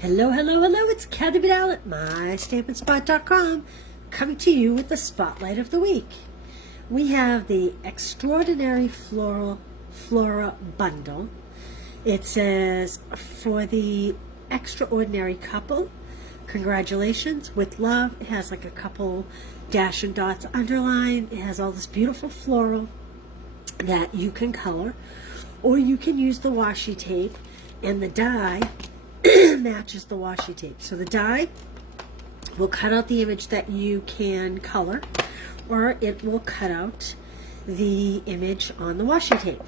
Hello, hello, hello, it's Kathy Vidal at MyStampandSpot.com coming to you with the Spotlight of the Week. We have the Extraordinary Flora Bundle. It says, for the extraordinary couple, congratulations, with love. It has like a couple dash and dots underlined. It has all this beautiful floral that you can color, or you can use the washi tape, and the die matches the washi tape. So the die will cut out the image that you can color, or it will cut out the image on the washi tape.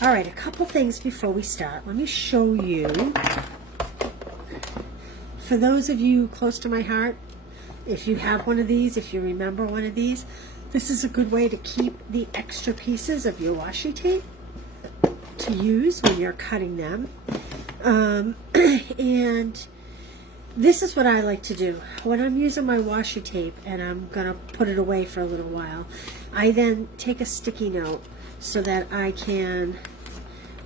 All right, a couple things before we start. Let me show you. For those of you close to my heart, if you have one of these, if you remember one of these, this is a good way to keep the extra pieces of your washi tape to use when you're cutting them. And this is what I like to do. When I'm using my washi tape and I'm going to put it away for a little while, I then take a sticky note so that I can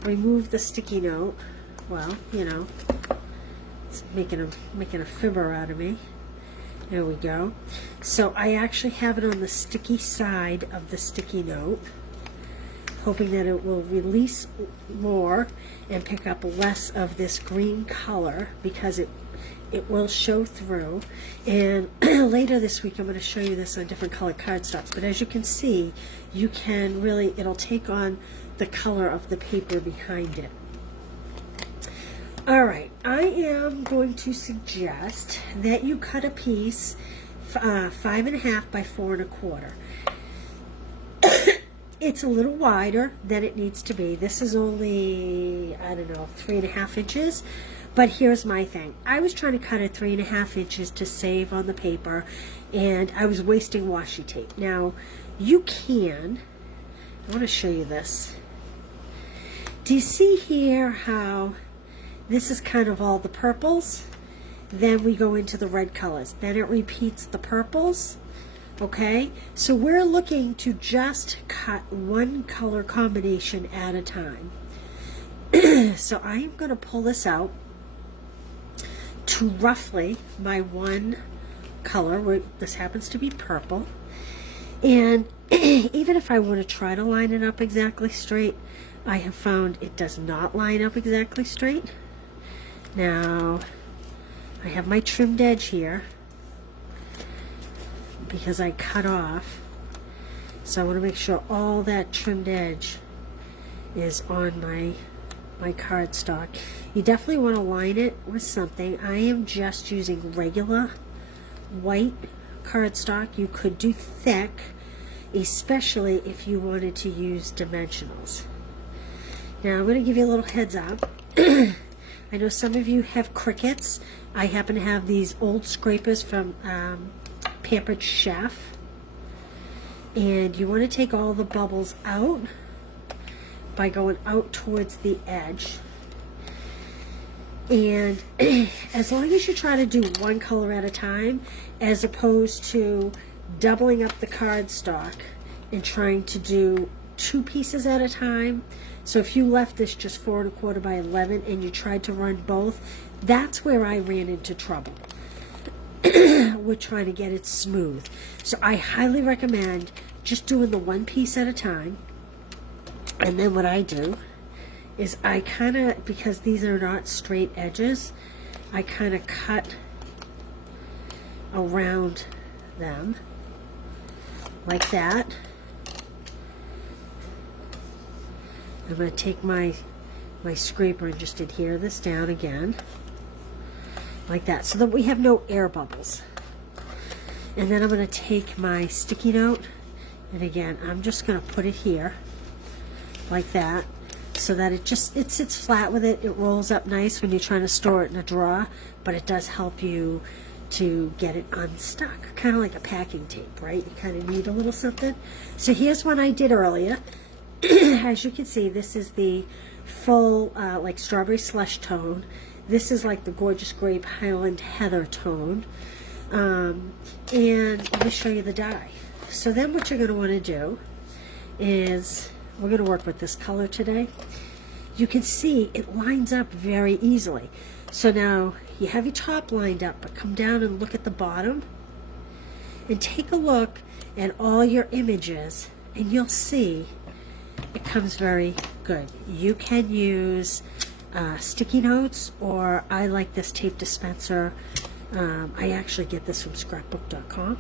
remove the sticky note. Well, you know, it's making a fibber out of me. There we go. So I actually have it on the sticky side of the sticky note, hoping that it will release more and pick up less of this green color, because it will show through. And later this week I'm going to show you this on different colored cardstocks, but as you can see, you can really, it'll take on the color of the paper behind it. Alright, I am going to suggest that you cut a piece 5.5 by 4 1/4. It's a little wider than it needs to be. This is only, I don't know, 3.5 inches. But here's my thing. I was trying to cut it 3.5 inches to save on the paper, and I was wasting washi tape. Now, you can, I want to show you this. Do you see here how this is kind of all the purples? Then we go into the red colors. Then it repeats the purples. Okay, so we're looking to just cut one color combination at a time. So I'm going to pull this out to roughly my one color, where this happens to be purple. And even if I want to try to line it up exactly straight, I have found it does not line up exactly straight. Now, I have my trimmed edge here, because I cut off, so I want to make sure all that trimmed edge is on my cardstock. You definitely want to line it with something. I am just using regular white cardstock. You could do thick, especially if you wanted to use dimensionals. Now I'm going to give you a little heads up. I know some of you have Cricuts. I happen to have these old scrapers from Pampered Chef, and you want to take all the bubbles out by going out towards the edge. And as long as you try to do one color at a time, as opposed to doubling up the cardstock and trying to do 2 pieces at a time. So if you left this just 4 1/4 by 11 and you tried to run both, that's where I ran into trouble. We're trying to get it smooth. So I highly recommend just doing the one piece at a time. And then what I do is I kind of, because these are not straight edges, I kind of cut around them like that. I'm going to take my scraper and just adhere this down again, like that, so that we have no air bubbles. And then I'm going to take my sticky note, and again, I'm just going to put it here, like that, so that it sits flat with it. It rolls up nice when you're trying to store it in a drawer, but it does help you to get it unstuck, kind of like a packing tape, right? You kind of need a little something. So here's one I did earlier. As you can see, this is the full like strawberry slush tone. This is like the gorgeous grape Highland heather tone. And let me show you the die. So then what you're going to want to do is, we're going to work with this color today. You can see it lines up very easily. So now you have your top lined up, but come down and look at the bottom and take a look at all your images, and you'll see it comes very good. You can use sticky notes, or I like this tape dispenser. I actually get this from scrapbook.com.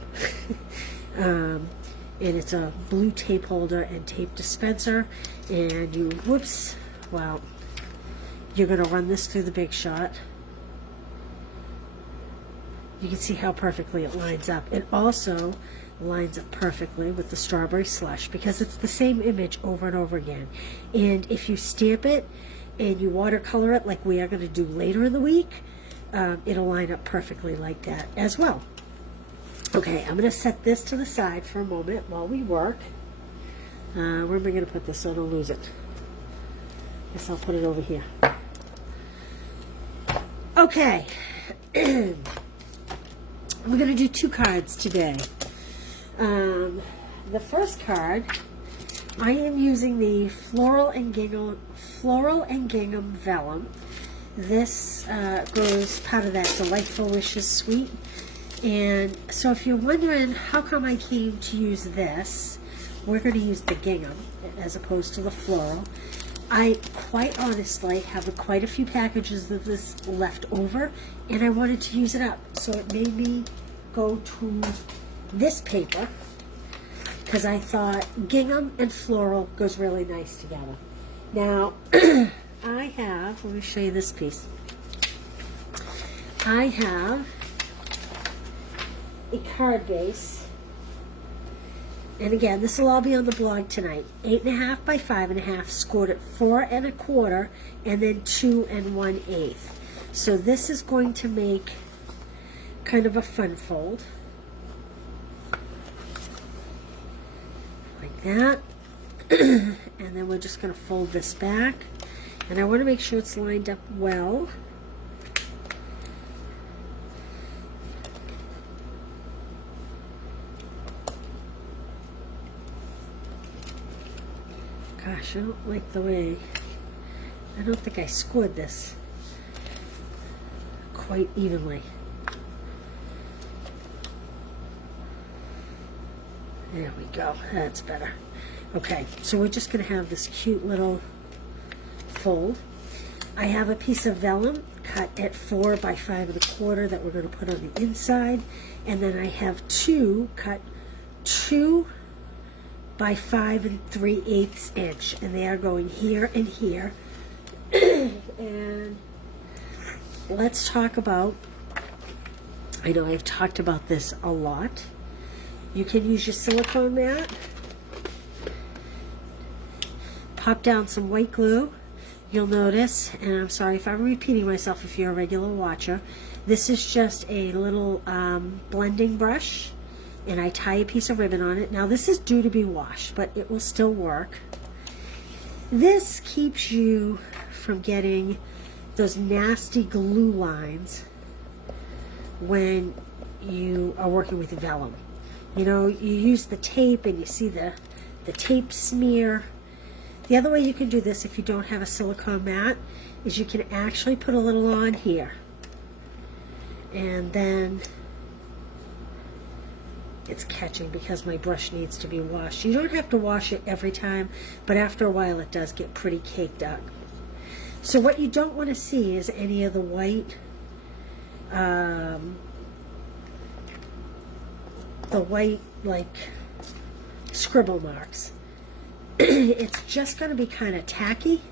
And it's a blue tape holder and tape dispenser, and you, whoops, well, you're going to run this through the Big Shot. You can see how perfectly it lines up. It also lines up perfectly with the strawberry slush because it's the same image over and over again. And if you stamp it and you watercolor it like we are going to do later in the week, it'll line up perfectly like that as well. Okay, I'm going to set this to the side for a moment while we work. Where am I going to put this so I don't lose it? Guess I'll put it over here. Okay. We're going to do 2 cards today. The first card, I am using the Floral and Gingham Vellum. This goes part of that Delightful Wishes suite. And so if you're wondering how come I came to use this, we're going to use the gingham as opposed to the floral. I quite honestly have quite a few packages of this left over, and I wanted to use it up. So it made me go to this paper because I thought gingham and floral goes really nice together. Now, I have, let me show you this piece. I have a card base, and again, this will all be on the blog tonight. 8.5 by 5.5, scored at 4 1/4, and then 2 1/8. So this is going to make kind of a fun fold, like that. And then we're just going to fold this back, and I want to make sure it's lined up well. Gosh, I don't like the way, I don't think I scored this quite evenly. There we go, that's better. Okay, so we're just going to have this cute little fold. I have a piece of vellum cut at 4 by 5 1/4 that we're going to put on the inside, and then I have 2 cut 2 by 5 3/8 inch, and they are going here and here. And let's talk about, I know I've talked about this a lot. You can use your silicone mat, pop down some white glue. You'll notice, and I'm sorry if I'm repeating myself if you're a regular watcher, this is just a little blending brush, and I tie a piece of ribbon on it. Now this is due to be washed, but it will still work. This keeps you from getting those nasty glue lines when you are working with vellum. You know, you use the tape and you see the tape smear. The other way you can do this if you don't have a silicone mat is you can actually put a little on here, and then it's catching because my brush needs to be washed. You don't have to wash it every time, but after a while it does get pretty caked up. So what you don't want to see is any of the white like scribble marks. It's just going to be kind of tacky,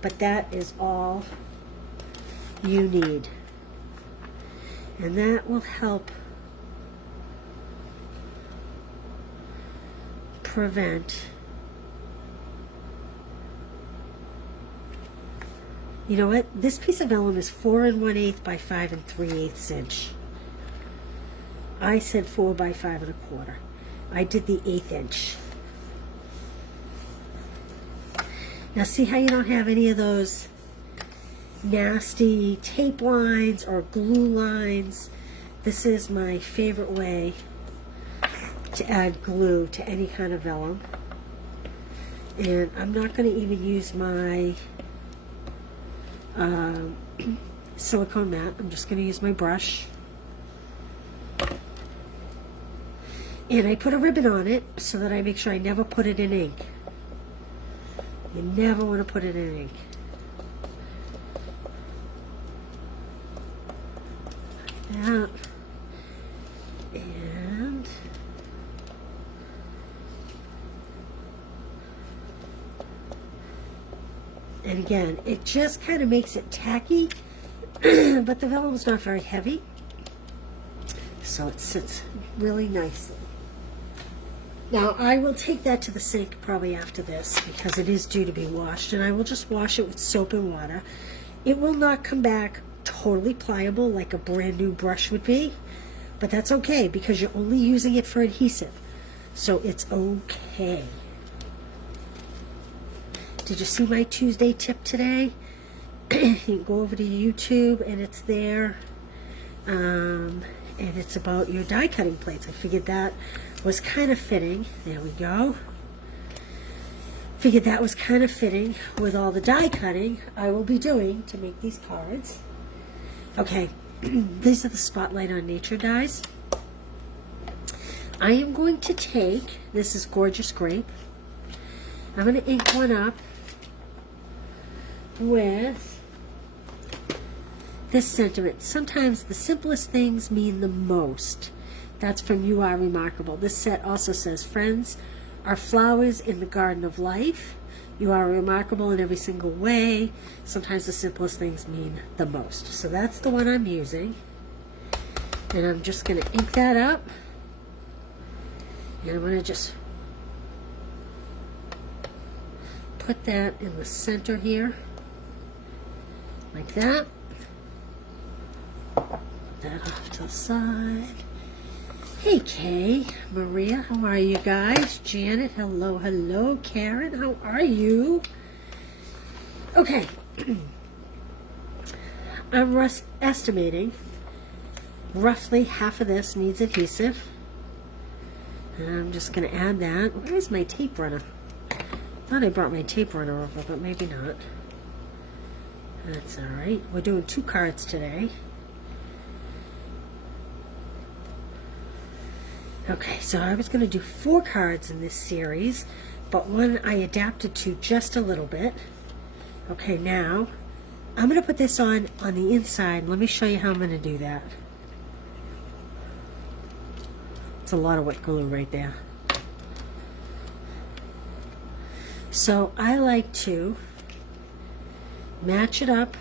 but that is all you need, and that will help prevent, you know what, this piece of vellum is 4 1/8 by 5 3/8 inch. I said 4 by 5 1/4. I did the 1/8 inch. Now see how you don't have any of those nasty tape lines or glue lines? This is my favorite way to add glue to any kind of vellum. And I'm not going to even use my silicone mat. I'm just going to use my brush. And I put a ribbon on it so that I make sure I never put it in ink. You never want to put it in ink. Like that. And again, it just kind of makes it tacky, but the vellum's not very heavy, so it sits really nicely. Now, I will take that to the sink probably after this because it is due to be washed, and I will just wash it with soap and water. It will not come back totally pliable like a brand new brush would be, but that's okay because you're only using it for adhesive, so it's okay. Did you see my Tuesday tip today? You can go over to YouTube and it's there. And it's about your die cutting plates. I figured that was kind of fitting. There we go. Figured that was kind of fitting with all the die cutting I will be doing to make these cards. Okay, these are the Spotlight on Nature dies. I am going to take, this is Gorgeous Grape. I'm going to ink one up with this sentiment. Sometimes the simplest things mean the most. That's from You Are Remarkable. This set also says, friends are flowers in the garden of life. You are remarkable in every single way. Sometimes the simplest things mean the most. So that's the one I'm using. And I'm just going to ink that up. And I'm going to just put that in the center here. Like that. Put that off to the side. Hey Kay, Maria, how are you guys? Janet, hello, hello. Karen, how are you? Okay. I'm estimating roughly half of this needs adhesive. And I'm just going to add that. Where's my tape runner? I thought I brought my tape runner over, but maybe not. That's alright. We're doing 2 cards today. Okay, so I was going to do 4 cards in this series, but one I adapted to just a little bit. Okay, now I'm going to put this on the inside. Let me show you how I'm going to do that. It's a lot of wet glue right there. So I like to match it up.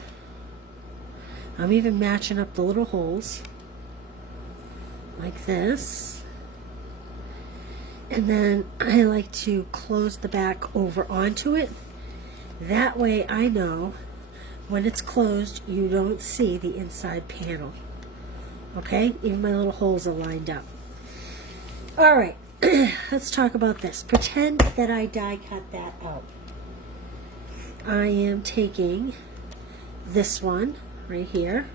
I'm even matching up the little holes like this. And then I like to close the back over onto it. That way I know when it's closed you don't see the inside panel. Okay? Even my little holes are lined up. Alright, let's talk about this. Pretend that I die cut that out. I am taking this one right here.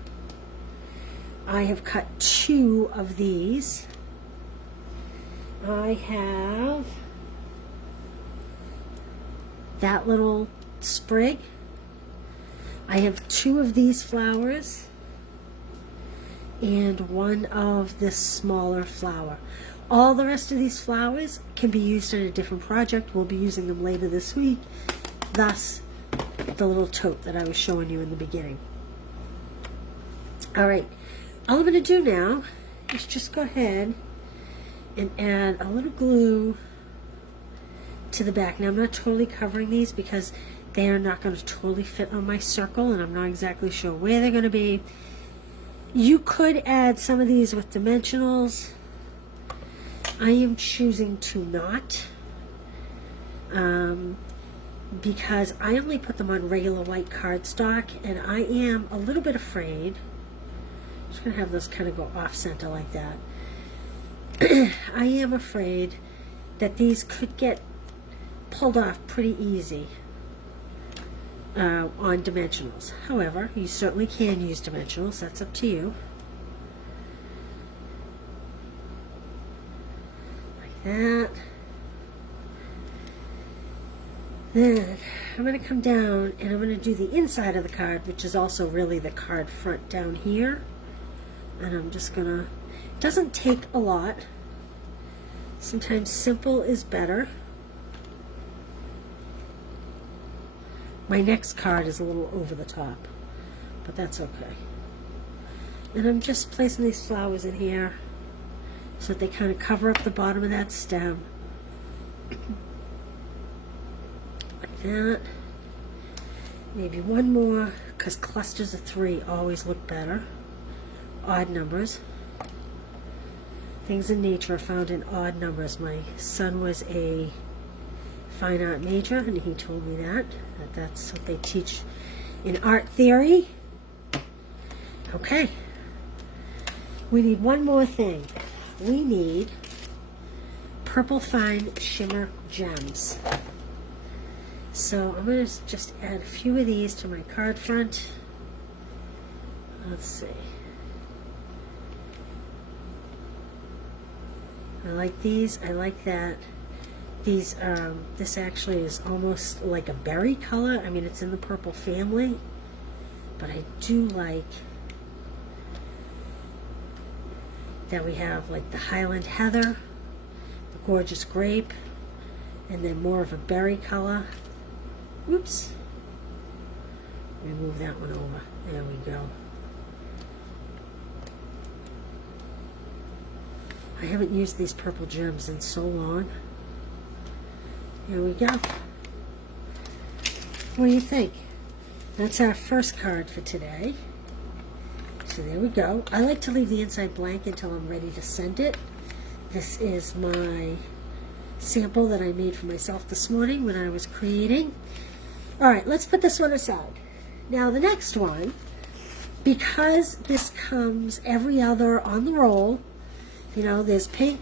I have cut 2 of these. I have that little sprig. I have 2 of these flowers and 1 of this smaller flower. All the rest of these flowers can be used in a different project. We'll be using them later this week. Thus, the little tote that I was showing you in the beginning. Alright, all I'm going to do now is just go ahead and add a little glue to the back. Now I'm not totally covering these because they are not going to totally fit on my circle and I'm not exactly sure where they're going to be. You could add some of these with dimensionals. I am choosing to not. Because I only put them on regular white cardstock and I am a little bit afraid. I'm just going to have those kind of go off center like that. I am afraid that these could get pulled off pretty easy on dimensionals. However, you certainly can use dimensionals. That's up to you. Like that. Then I'm going to come down and I'm going to do the inside of the card, which is also really the card front down here. And I'm just going to, it doesn't take a lot. Sometimes simple is better. My next card is a little over the top, but that's okay. And I'm just placing these flowers in here so that they kind of cover up the bottom of that stem. Like that. Maybe one more, because clusters of 3 always look better. Odd numbers. Things in nature are found in odd numbers. My son was a fine art major, and he told me that's what they teach in art theory. Okay. We need one more thing. We need purple fine shimmer gems. So I'm going to just add a few of these to my card front. Let's see. I like these. I like that. These, this actually is almost like a berry color. I mean, it's in the purple family, but I do like that we have like the Highland Heather, the Gorgeous Grape, and then more of a berry color. Whoops. Let me move that one over. There we go. I haven't used these purple gems in so long. Here we go. What do you think? That's our first card for today. So there we go. I like to leave the inside blank until I'm ready to send it. This is my sample that I made for myself this morning when I was creating. All right, let's put this one aside. Now the next one, because this comes every other on the roll, you know, there's pink,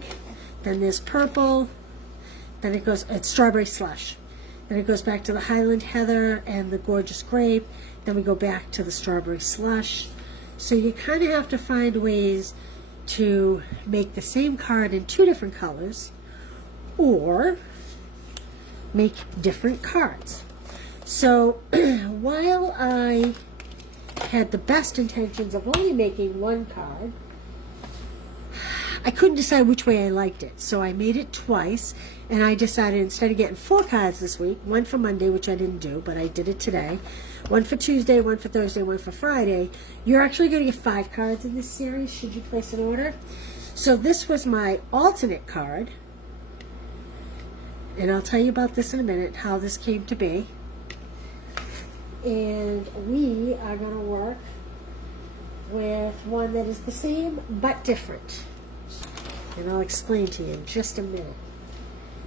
then there's purple, then it goes, it's strawberry slush. Then it goes back to the Highland Heather and the Gorgeous Grape. Then we go back to the strawberry slush. So you kind of have to find ways to make the same card in 2 different colors or make different cards. So while I had the best intentions of only making one card, I couldn't decide which way I liked it. So I made it twice, and I decided instead of getting 4 cards this week, one for Monday, which I didn't do, but I did it today, one for Tuesday, one for Thursday, one for Friday, you're actually going to get 5 cards in this series, should you place an order. So this was my alternate card, and I'll tell you about this in a minute, how this came to be. And we are going to work with one that is the same but different. And I'll explain to you in just a minute.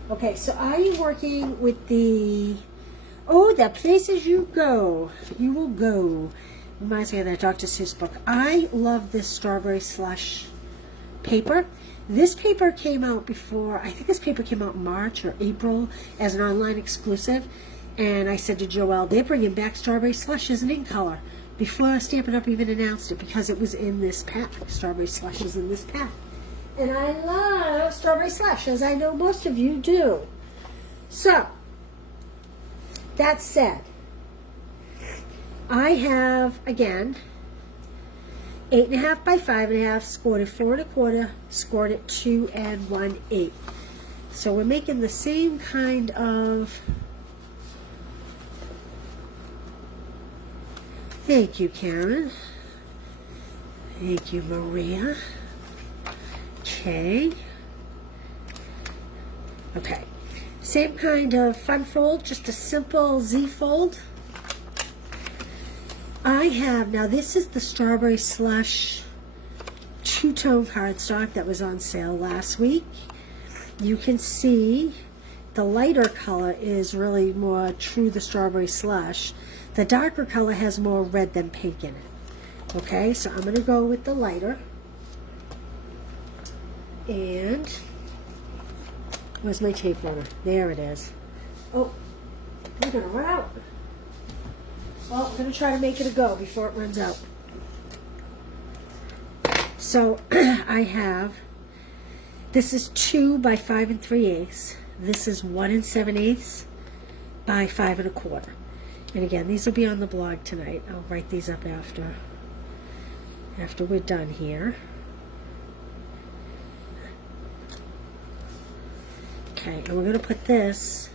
Okay, so are you working with the, oh, the places you go, you will go. Reminds me of that Dr. Seuss book. I love this strawberry slush paper. This paper came out before, I think this paper came out in March or April as an online exclusive. And I said to Joelle, they're bringing back strawberry slush as an ink color before Stampin' Up! Even announced it, because it was in this pack. Strawberry slush is in this pack. And I love strawberry slush, as I know most of you do. So, that said, I have, again, 8.5 by 5.5, scored at 4 1/4, scored at 2 1/8. So we're making the same kind of, thank you, Karen. Thank you, Maria. Okay. Okay. Same kind of fun fold, just a simple Z fold. I have, now this is the Strawberry Slush two-tone cardstock that was on sale last week. You can see the lighter color is really more true the Strawberry Slush. The darker color has more red than pink in it. Okay, so I'm going to go with the lighter. And where's my tape runner? There it is. Oh, we're going to run out. Well, I'm going to try to make it a go before it runs out. So I have, this is 2 by 5 3/8. This is 1 7/8 by 5 1/4. And again, these will be on the blog tonight. I'll write these up after we're done here. Okay, and we're going to put this,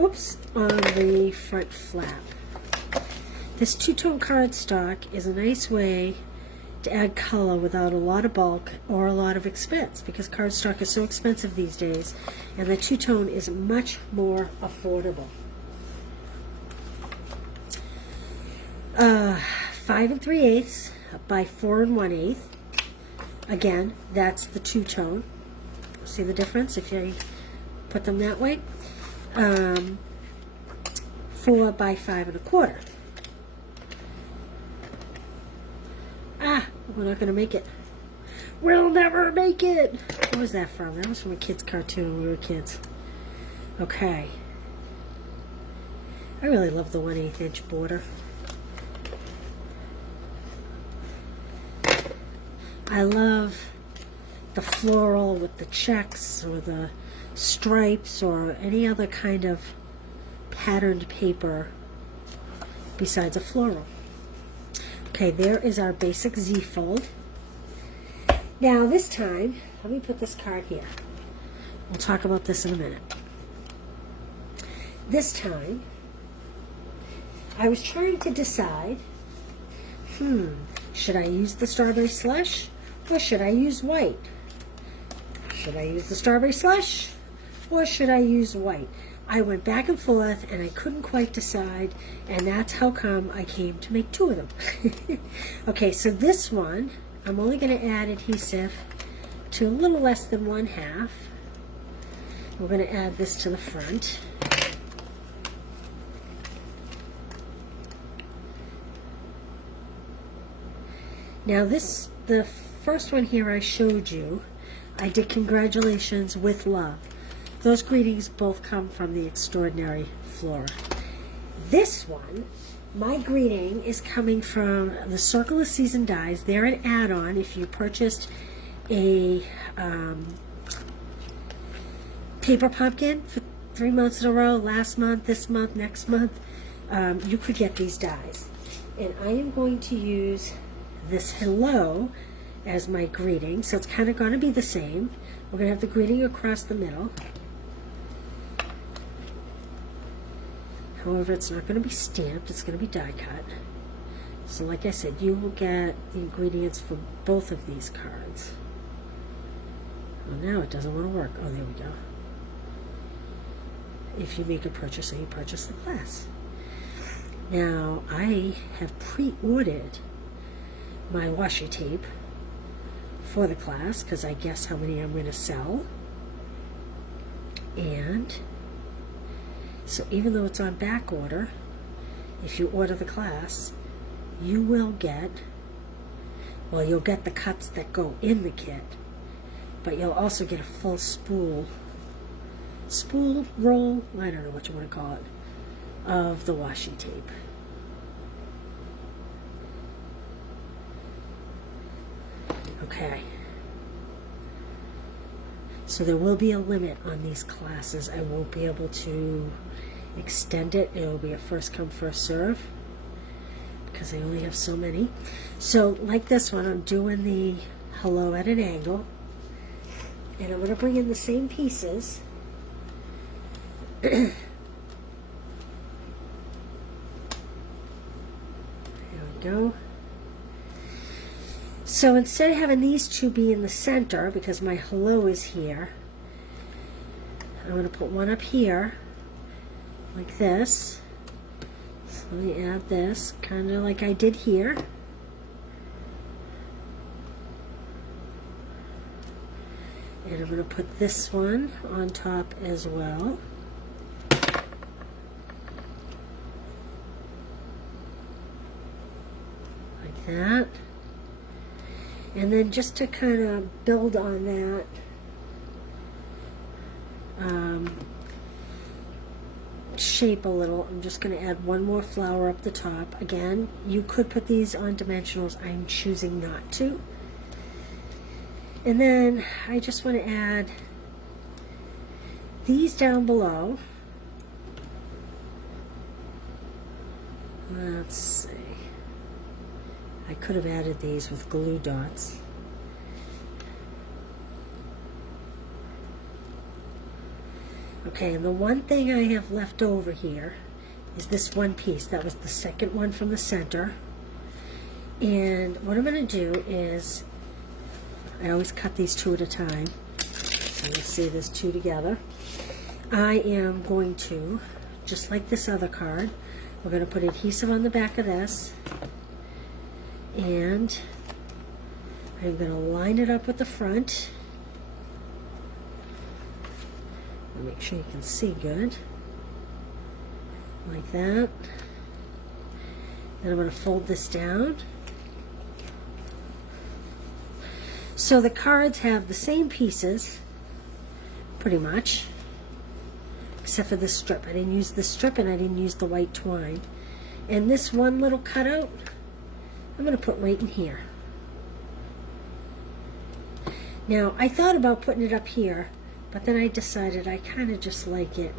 oops, on the front flap. This two-tone cardstock is a nice way to add color without a lot of bulk or a lot of expense, because cardstock is so expensive these days, and the two-tone is much more affordable. 5 3/8 by 4 1/8. Again, that's the two-tone. See the difference if you put them that way? 4 by 5 1/4. Ah, we're not going to make it. We'll never make it. What was that from? That was from a kid's cartoon when we were kids. Okay. I really love the 1/8 inch border. I love the floral with the checks or the stripes or any other kind of patterned paper besides a floral. Okay, there is our basic Z fold. Now this time, let me put this card here. We'll talk about this in a minute. This time, I was trying to decide, should I use the strawberry slush or should I use white? Should I use the strawberry slush or should I use white? I went back and forth and I couldn't quite decide, and that's how come I came to make two of them. Okay, so this one, I'm only going to add adhesive to a little less than 1/2. We're going to add this to the front. Now the first one here I showed you, I did congratulations with love. Those greetings both come from the extraordinary Flora. This one, my greeting is coming from the Circle of Season dies. They're an add-on. If you purchased a paper pumpkin for 3 months in a row, last month, this month, next month, you could get these dies. And I am going to use this hello as my greeting, so it's kind of going to be the same. We're going to have the greeting across the middle. However, it's not going to be stamped, it's going to be die cut. So like I said, you will get the ingredients for both of these cards. Oh, now it doesn't want to work. Oh, there we go. If you make a purchase and you purchase the glass. Now, I have pre-ordered my washi tape for the class because I guess how many I'm going to sell. And so even though it's on back order, if you order the class, you will get, well, you'll get the cuts that go in the kit, but you'll also get a full spool roll, I don't know what you want to call it, of the washi tape. Okay. So there will be a limit on these classes. I won't be able to extend it. It will be a first come, first serve because I only have so many. So like this one, I'm doing the hello at an angle, and I'm going to bring in the same pieces. There we go. So instead of having these two be in the center, because my hello is here, I'm going to put one up here, like this. So let me add this, kind of like I did here. And I'm going to put this one on top as well. Like that. And then just to kind of build on that, shape a little, I'm just going to add one more flower up the top. Again, you could put these on dimensionals. I'm choosing not to. And then I just want to add these down below. Let's see. I could have added these with glue dots. Okay, and the one thing I have left over here is this one piece. That was the second one from the center. And what I'm going to do is, I always cut these two at a time. So you'll see there's two together. I am going to, just like this other card, we're going to put adhesive on the back of this. And I'm going to line it up with the front. Make sure you can see good. Like that. Then I'm going to fold this down. So the cards have the same pieces, pretty much, except for this strip. I didn't use the strip and I didn't use the white twine. And this one little cutout, I'm going to put right in here. Now, I thought about putting it up here, but then I decided I kind of just like it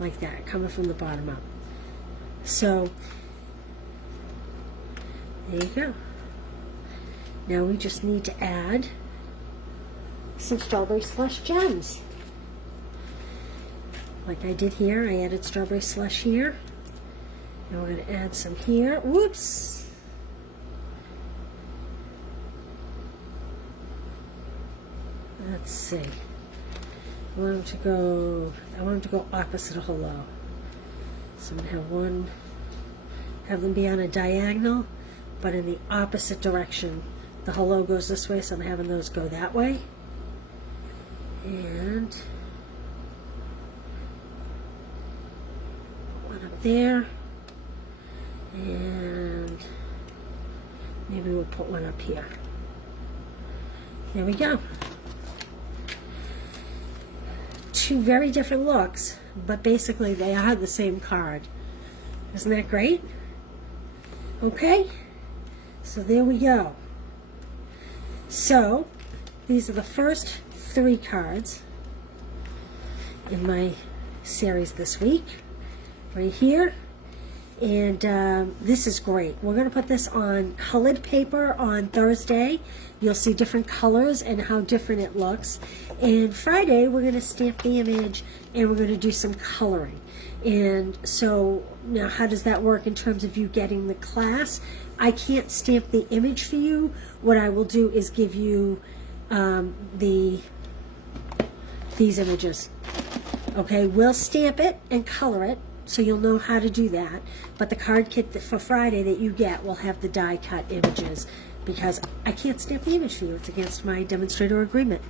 like that, coming from the bottom up. So, there you go. Now we just need to add some strawberry slush gems. Like I did here, I added strawberry slush here. Now we're going to add some here. Whoops! Let's see. I want them to go opposite of hello. So I'm going to have them be on a diagonal, but in the opposite direction. The hello goes this way, so I'm having those go that way. And put one up there. And maybe we'll put one up here. There we go. Two very different looks, but basically they are the same card. Isn't that great? Okay, so there we go. So these are the first 3 cards in my series this week, right here. And this is great. We're going to put this on colored paper on Thursday. You'll see different colors and how different it looks. And Friday, we're going to stamp the image and we're going to do some coloring. And so now how does that work in terms of you getting the class? I can't stamp the image for you. What I will do is give you these images. Okay, we'll stamp it and color it, so you'll know how to do that. But the card kit for Friday that you get will have the die cut images, because I can't stamp the image for you. It's against my demonstrator agreement.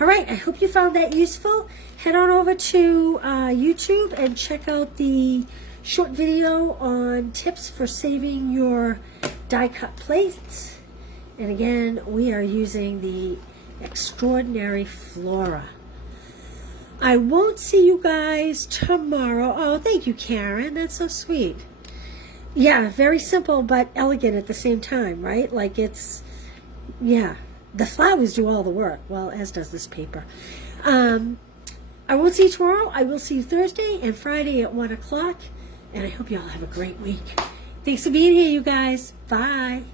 All right, I hope you found that useful. Head on over to YouTube and check out the short video on tips for saving your die cut plates. And again, we are using the extraordinary Flora. I won't see you guys tomorrow. Oh, thank you, Karen. That's so sweet. Yeah, very simple but elegant at the same time, right? Like it's, yeah, the flowers do all the work. Well, as does this paper. I won't see you tomorrow. I will see you Thursday and Friday at 1 o'clock. And I hope you all have a great week. Thanks for being here, you guys. Bye.